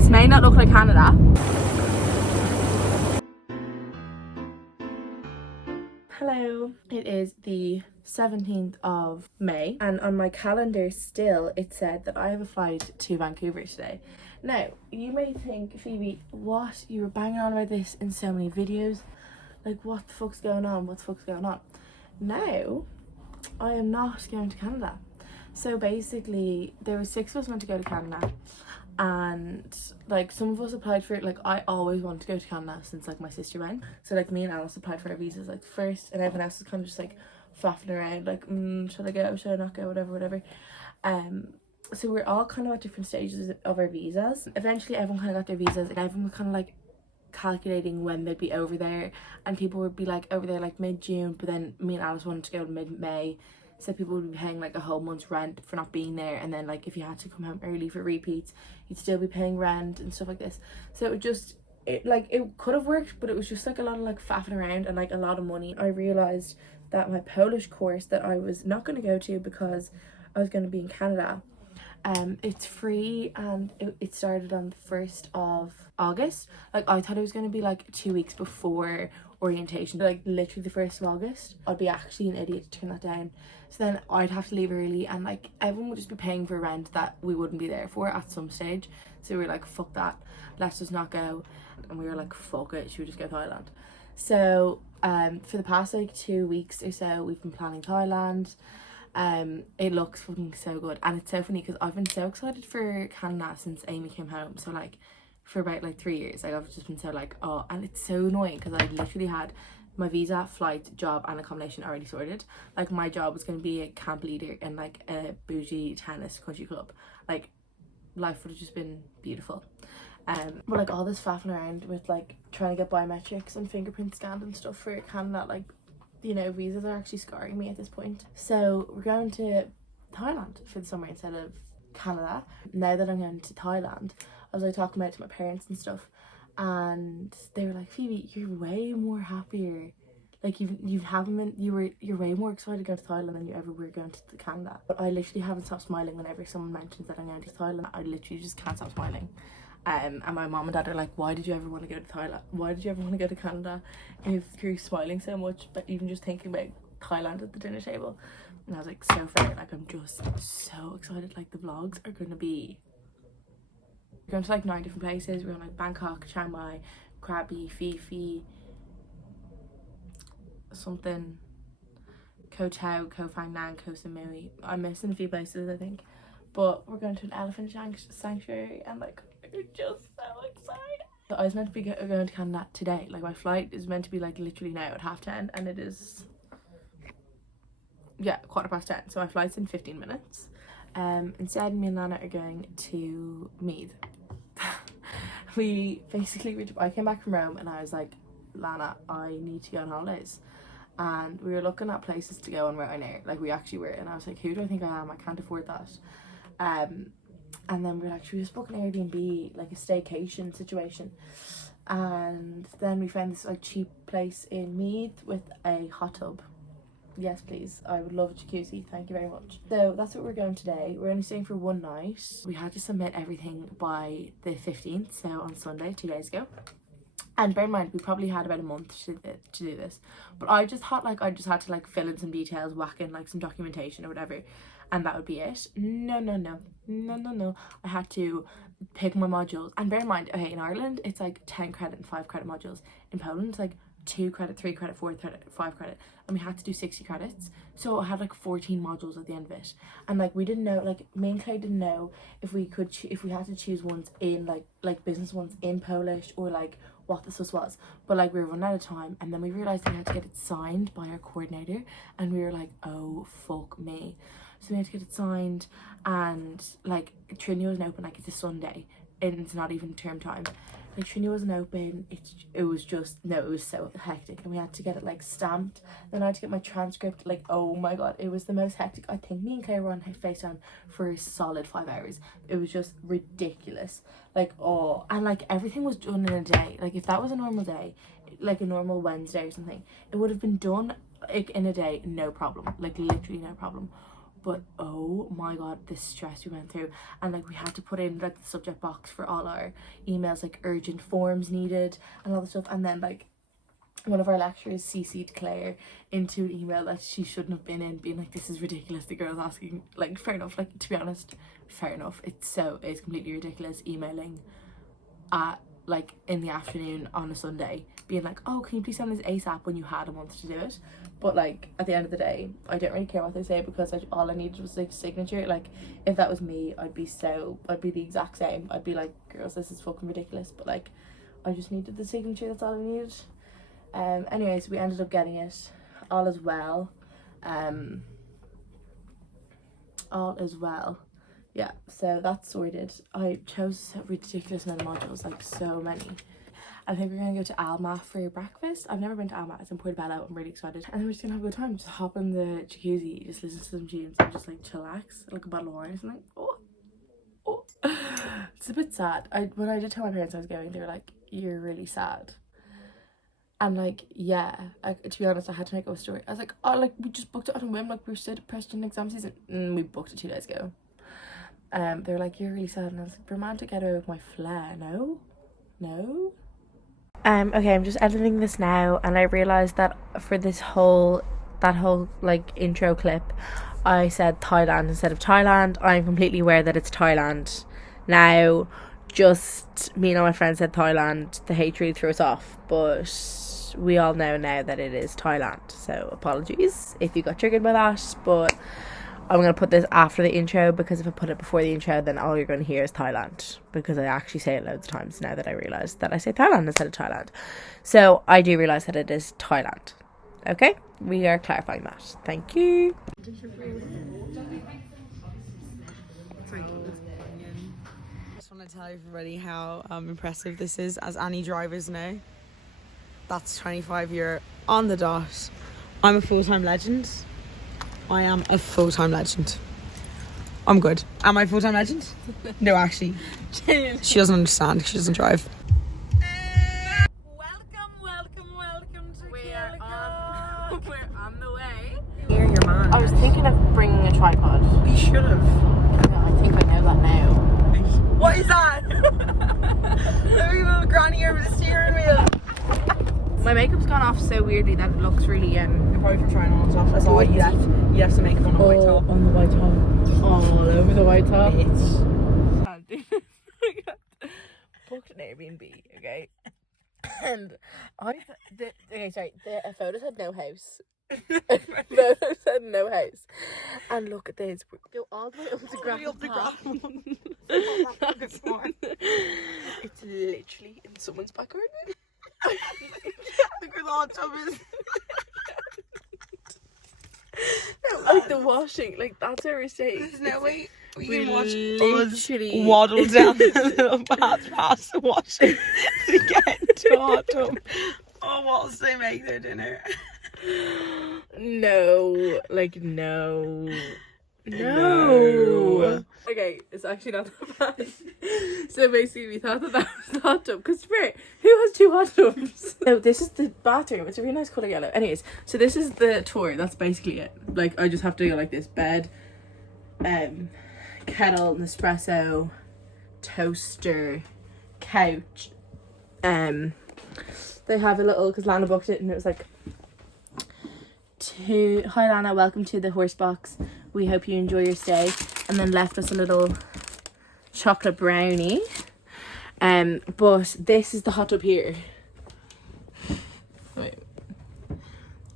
This may not look like Canada. Hello, it is the 17th of May and on my calendar still it said that I have a flight to Vancouver today. Now, you may think, Phoebe, what? You were banging on about this in so many videos. Like, what the fuck's going on? What the fuck's going on? Now, I am not going to Canada. So basically, there were 6 of us meant to go to Canada. And like some of us applied for it. Like I always wanted to go to Canada since like my sister went, so like me and Alice applied for our visas like first, and everyone else was kind of just like faffing around like should I go, should I not go, whatever. So we're all kind of at different stages of our visas. Eventually everyone kind of got their visas and everyone was kind of like calculating when they'd be over there, and people would be like over there like mid-June, but then me and Alice wanted to go mid-May. So people would be paying like a whole month's rent for not being there, and then like if you had to come home early for repeats you'd still be paying rent and stuff like this. So it could have worked, but it was just like a lot of like faffing around and like a lot of money. I realized that my Polish course that I was not going to go to because I was going to be in Canada, it's free, and it started on the 1st of August. Like I thought it was going to be like 2 weeks before orientation, like literally the 1st of August. I'd be actually an idiot to turn that down. So then I'd have to leave early, and like everyone would just be paying for rent that we wouldn't be there for at some stage. So we were like, fuck that, let's just not go. And we were like, fuck it, should we just go to Thailand? So for the past like 2 weeks or so we've been planning Thailand. It looks fucking so good, and it's so funny because I've been so excited for Canada since Amy came home. So like for about like 3 years, like I've just been so like, oh, and it's so annoying because I literally had my visa, flight, job and accommodation already sorted. Like my job was going to be a camp leader in like a bougie tennis country club. Like life would have just been beautiful. But like all this faffing around with like trying to get biometrics and fingerprint scanned and stuff for Canada, like, you know, visas are actually scarring me at this point. So we're going to Thailand for the summer instead of Canada. Now that I'm going to Thailand, I was like talking about it to my parents and stuff, and they were like, Phoebe, you're way more happier. Like you're way more excited to go to Thailand than you ever were going to Canada. But I literally haven't stopped smiling whenever someone mentions that I'm going to Thailand. I literally just can't stop smiling. And my mom and dad are like, why did you ever want to go to Thailand? Why did you ever want to go to Canada if you're smiling so much, but even just thinking about Thailand at the dinner table? And I was like, so fair. Like I'm just so excited. Like the vlogs are gonna be, we're going to like 9 different places. We're going like Bangkok, Chiang Mai, Krabi, Phi, something, Koh Tao, Koh Phang Nang, Koh Samui. I'm missing a few places I think, but we're going to an elephant sanctuary, and like we're just so excited. So I was meant to be going to Canada today. Like my flight is meant to be like literally now at 10:30, and it is, yeah, 10:15. So my flight's in 15 minutes. Instead me and Lana are going to Meath. I came back from Rome and I was like, Lana, I need to go on holidays. And we were looking at places to go on Ryanair, like we actually were, and I was like, who do I think I am? I can't afford that. And then we were like, should we just book an Airbnb, like a staycation situation? And then we found this like cheap place in Meath with a hot tub. Yes please, I would love a jacuzzi, thank you very much. So that's what we're going today. We're only staying for one night. We had to submit everything by the 15th, so on Sunday, 2 days ago. And bear in mind, we probably had about a month to do this, but I just thought like I just had to like fill in some details, whack in like some documentation or whatever, and that would be it. No. I had to pick my modules, and bear in mind, okay, in Ireland it's like 10 credit and 5 credit modules. In Poland it's like 2 credit, 3 credit, 4 credit, 5 credit, and we had to do 60 credits. So I had like 14 modules at the end of it, and like we didn't know, like me and Clay didn't know if we could if we had to choose ones in like business ones in Polish, or like what the sus was. But like we were running out of time, and then we realized we had to get it signed by our coordinator, and we were like, oh fuck me. So we had to get it signed, and like Trinity wasn't open, like it's a Sunday and it's not even term time. Like Trinity wasn't open. It was so hectic, and we had to get it like stamped. Then I had to get my transcript. Like, oh my god, it was the most hectic. I think me and Claire were on FaceTime for a solid 5 hours. It was just ridiculous. Like, oh, and like everything was done in a day. Like if that was a normal day, like a normal Wednesday or something, it would have been done like in a day, no problem. Like literally no problem. But oh my god, the stress we went through. And like we had to put in like the subject box for all our emails, like urgent forms needed and all the stuff. And then like one of our lecturers CC'd Claire into an email that she shouldn't have been in, being like, this is ridiculous, the girl's asking. Like, fair enough, like, to be honest, fair enough, it's completely ridiculous emailing at like in the afternoon on a Sunday being like, oh, can you please send this ASAP, when you had a month to do it. But like at the end of the day, I don't really care what they say, because all I needed was like signature. Like if that was me, I'd be the exact same. I'd be like, girls, this is fucking ridiculous. But like I just needed the signature, that's all I needed. Anyways, we ended up getting it. All is well. All is well. Yeah, so that's sorted. I chose a ridiculous amount of modules, like so many. I think we're gonna go to Alma for breakfast. I've never been to Alma. It's in Portobello. I'm really excited. And then we're just gonna have a good time. Just hop in the jacuzzi, just listen to some tunes, and just like chillax, like a bottle of wine or something. Oh. It's a bit sad. When I did tell my parents I was going, they were like, "You're really sad." And like, yeah, to be honest, I had to make up a story. I was like, oh, like we just booked it on a whim, like we were so depressed in exam season. We booked it 2 days ago. They were like, you're really sad, and I was like, romantic getaway with my flair. No. Okay, I'm just editing this now, and I realized that for that whole like intro clip, I said Thailand instead of Thailand. I'm completely aware that it's Thailand now. Just me and all my friends said Thailand. The hate really threw us off, but we all know now that it is Thailand. So apologies if you got triggered by that, but I'm going to put this after the intro, because if I put it before the intro, then all you're going to hear is Thailand, because I actually say it loads of times now that I realise that I say Thailand instead of Thailand. So I do realise that it is Thailand. Okay? We are clarifying that. Thank you. I just want to tell everybody how impressive this is. As any drivers know, that's 25 on the dot. I'm a full-time legend. I am a full-time legend. I'm good. Am I a full-time legend? No, actually. She doesn't understand. She doesn't drive. Welcome to We're on the way. Hear your man. I was thinking of bringing a tripod. We should have. I think I know that now. What is that? There you go, granny here with the steering wheel. My makeup's gone off so weirdly that it looks really You're probably from trying on stuff. That's all you have to make it on a white top. On the white top. All over the white top. Booked an Airbnb, okay? And the photos had no house. Photos had no house. And look at this. Go all the way up to Grand. It's literally in someone's back garden. Look where the hot tub is. No, like the washing, like that's where we're staying. There's no way we can watch us literally waddle down the little path past the washing to get into a hot tub. Oh, whilst they make their dinner. No. Okay, it's actually not that bad. So basically we thought that was the hot tub, because who has 2 hot tubs? No, this is the bathroom. It's a really nice colour yellow. Anyways, so this is the tour. That's basically it. Like, I just have to go like this: bed, kettle, Nespresso, toaster, couch. They have a little, because Lana booked it and it was like, hi Lana, welcome to the horse box. We hope you enjoy your stay. And then left us a little chocolate brownie. But this is the hot tub here. Wait.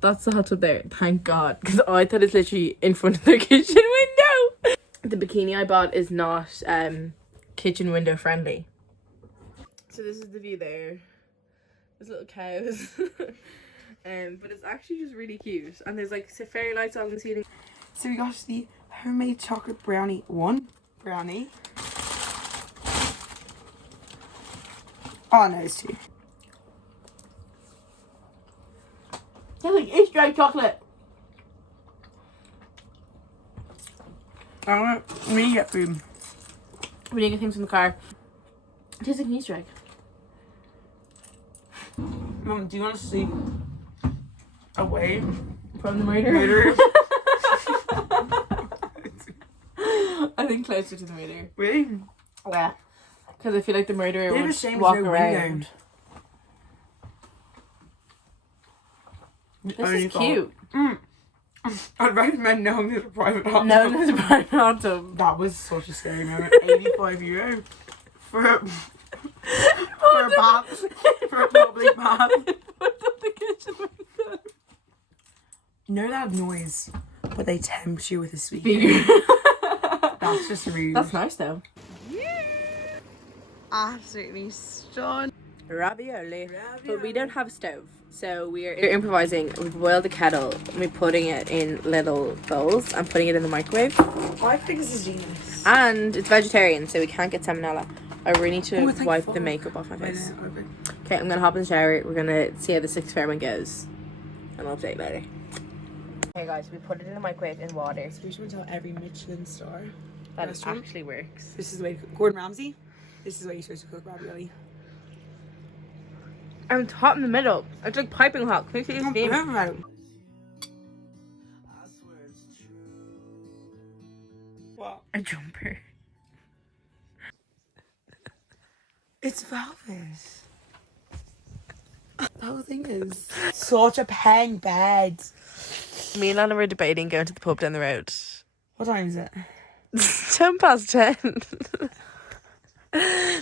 That's the hot tub there. Thank God. Because I thought it's literally in front of their kitchen window. The bikini I bought is not kitchen window friendly. So this is the view there. There's little cows. But it's actually just really cute. And there's like fairy lights on the ceiling. So we got the homemade chocolate brownie brownie. Oh no, it's 2. It's like Easter egg chocolate. I want to get food. We need to get things from the car. It tastes like an Easter egg. Mom, do you want to see away from the murder? I think closer to the murderer. Really? Yeah. Because I feel like the murderer Bit of a would shame walk there's no around. window. This Only is thought- cute. I'd recommend no one there's a private hot No, tub. there's a private hot tub. That was such a scary moment. €85 for a bath, for a public bath. Put up the kitchen window. You know that noise, but they tempt you with a speaker. That's just rude. That's nice though. Absolutely stunning. Ravioli. But we don't have a stove, so we're improvising. We've boiled the kettle and we're putting it in little bowls and putting it in the microwave. I think this is genius. And it's vegetarian, so we can't get salmonella. I really need to thank wipe fuck. the makeup off my I face. know, okay. Okay, I'm gonna hop in the shower. We're gonna see how this experiment goes, and I'll update later. Okay, guys, we put it in the microwave in water. So we should tell every Michelin star That restaurant. actually works. This is the way to cook. Gordon Ramsay. This is the way you're supposed to cook ravioli. And it's hot in the middle. It's like piping hot. Can you see the steam? What? A jumper. It's velvet. The whole thing is such a peng bed. Me and Lana were debating going to the pub down the road. What time is it? 10:10.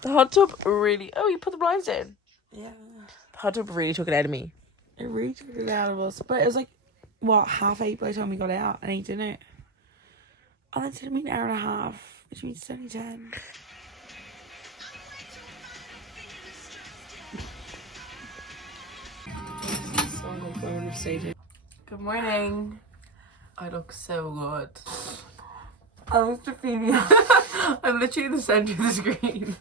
The hot tub really... Oh, you put the blinds in. Yeah. The hot tub really took it out of me. It really took it out of us. But it was like, what, 8:30 by the time we got out and ate dinner. And then it took me an hour and a half, which means it's only 10. Good morning. I look so good. I look to Phoebe. I'm literally in the centre of the screen.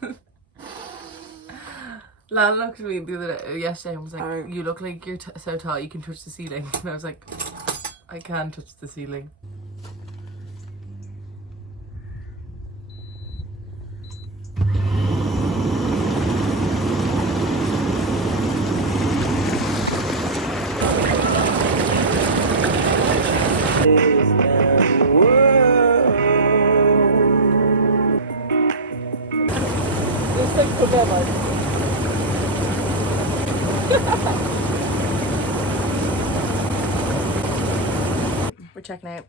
Lana looked at me the other day, yesterday and was like, you look like you're so tall you can touch the ceiling. And I was like, I can touch the ceiling. We're checking out.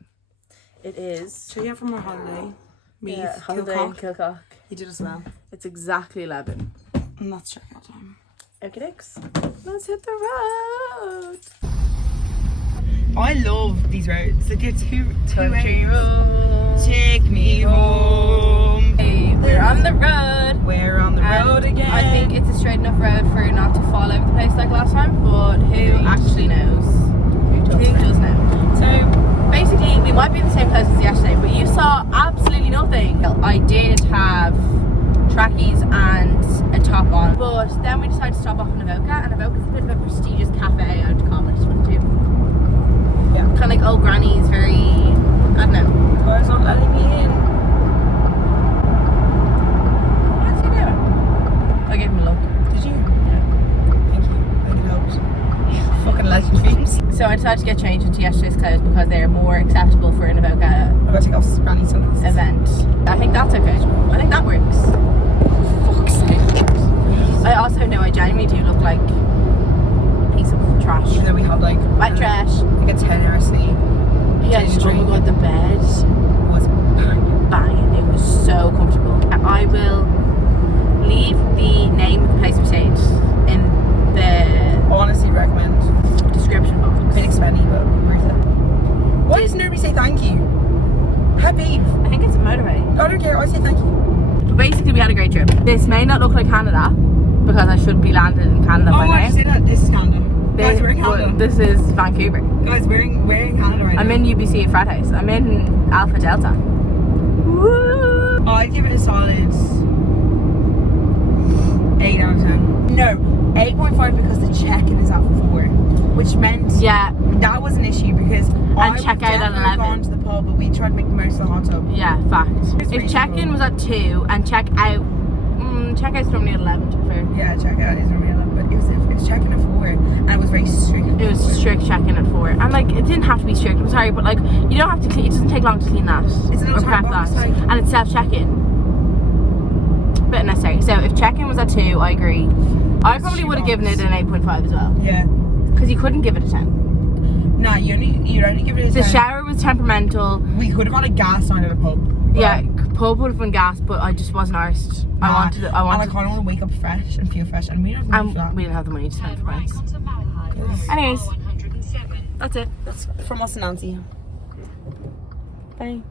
It is So yeah, from our holiday. holiday in Kilcock. You did as well. It's exactly 11. And that's checkout time. Okay, let's hit the road. I love these roads. Like it's two Country ways. road. Take me home. Hey, we're on the road. We're on the road again. I think it's a straight enough road for it not to fall over the place like last time, but who actually knows? Who does know? So basically, we might be in the same place as yesterday, but you saw absolutely nothing. I did have trackies and a top on, but then we decided to stop off in Avoca, and Avoca's a bit of a prestigious cafe out of Commerce, wouldn't you? Yeah. Kind of like old granny's, very, I don't know. Car's not letting me in. What's he doing? I gave him a look. Did you? Yeah. Thank you. I can help. Fucking legend Phoebes. So I decided to get changed into yesterday's clothes because they're more acceptable for an Avoca I'm gonna take off granny sunglasses. event. I think that's okay. I think that works. Fuck's sake. I also know I genuinely do look like a piece of trash. Even though we had like White trash. like a 10-hour sleep. Yeah, Change oh my god, the bed Was banging. It was so comfortable. I will leave the name of the place we stayed in the honestly recommend. description box. A bit expensive, but worth it. Why does nobody say thank you? Pet peeve. I think it's a motorway. I don't care. I say thank you. But basically, we had a great trip. This may not look like Canada because I should be landed in Canada by I now. say that. This is Canada. Guys, we're in But Canada. this is Vancouver. Guys, we're in Canada right I'm now. in UBC at Frat House. I'm in Alpha Delta. Woo! I'd give it a solid 8 out of 10. No, 8.5 because the check-in is at 4, which meant Yeah, that was an issue because I would check out at definitely 11. gone to the pub, but we tried to make the most of the hot tub. yeah, fact. It's If check-in was at 2 and check-out's normally at 11 to be fair. Yeah, check-out is normally 11, but it was checking at 4, and it was very strict. It was strict checking at 4, and like it didn't have to be strict. I'm sorry, but like you don't have to clean. It doesn't take long to clean that It's an or prep box, that, like, and it's self-check-in. Bit unnecessary. So if check-in was at 2, I agree. I probably would have given it an 8.5 as well. Yeah. Because you couldn't give it a 10. Nah, you'd only give it a 10. The shower was temperamental. We could have got a gas night at a pub. Yeah, pub would have been gas, but I just wasn't arsed. Nah, I wanted. And I kind of want to wake up fresh and feel fresh, and we don't have money for that. We didn't have the money to spend for beds. Anyways, that's it. That's from us and Nancy. Bye.